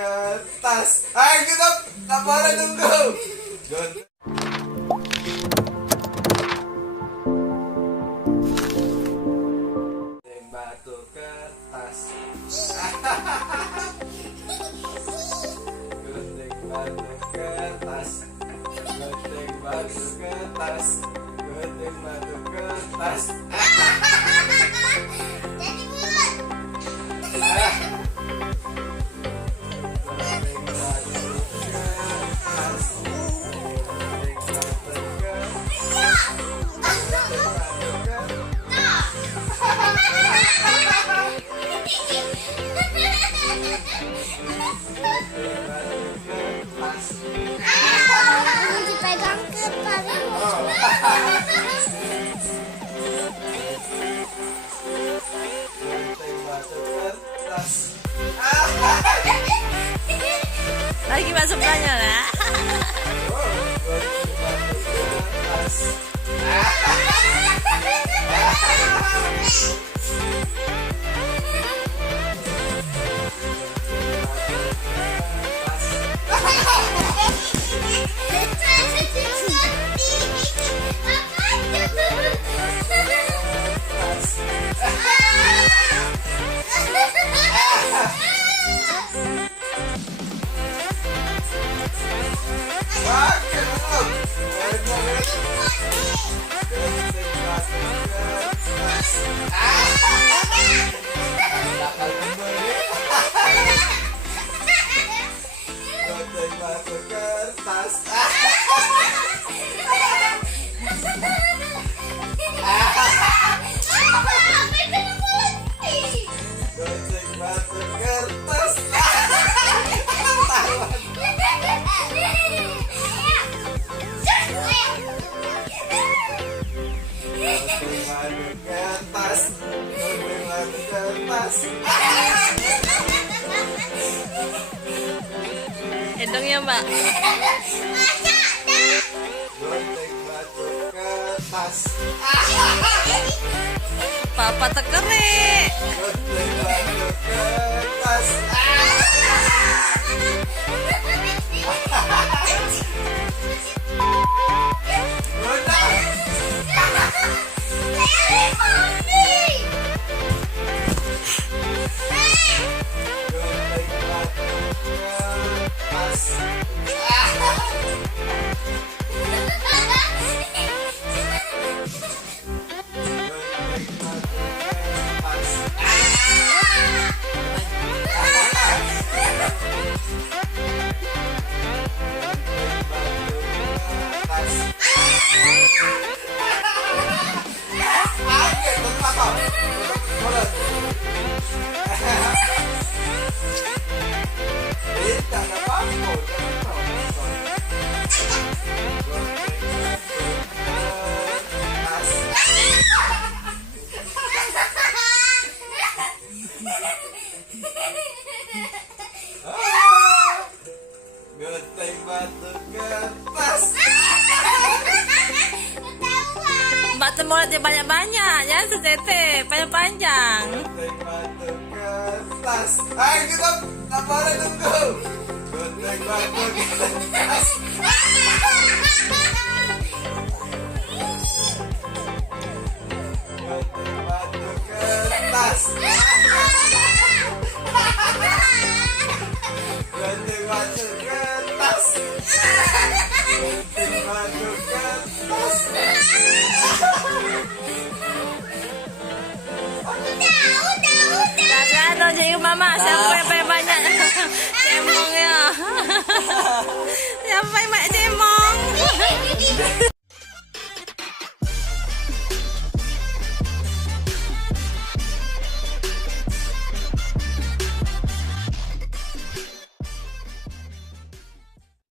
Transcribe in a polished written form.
kertas. Ayo kita tak boleh tunggu. Gunting batu kertas. Gunting batu kertas. Gunting batu kertas. Gunting batu kertas. Jadi bulat. Dipegang kepala. Lagi masuk tanya lah. Hidungnya mbak. Papa tekerik. Gunting batu kertas. Mbak temulatnya banyak-banyak ya, setete panjang-panjang. Gunting batu kertas. Ayo kita tak boleh tunggu. Gunting batu kertas. Gunting batu kertas. Gunting batu kertas. Gunting batu kertas. Jangan dong jadi mama, siapa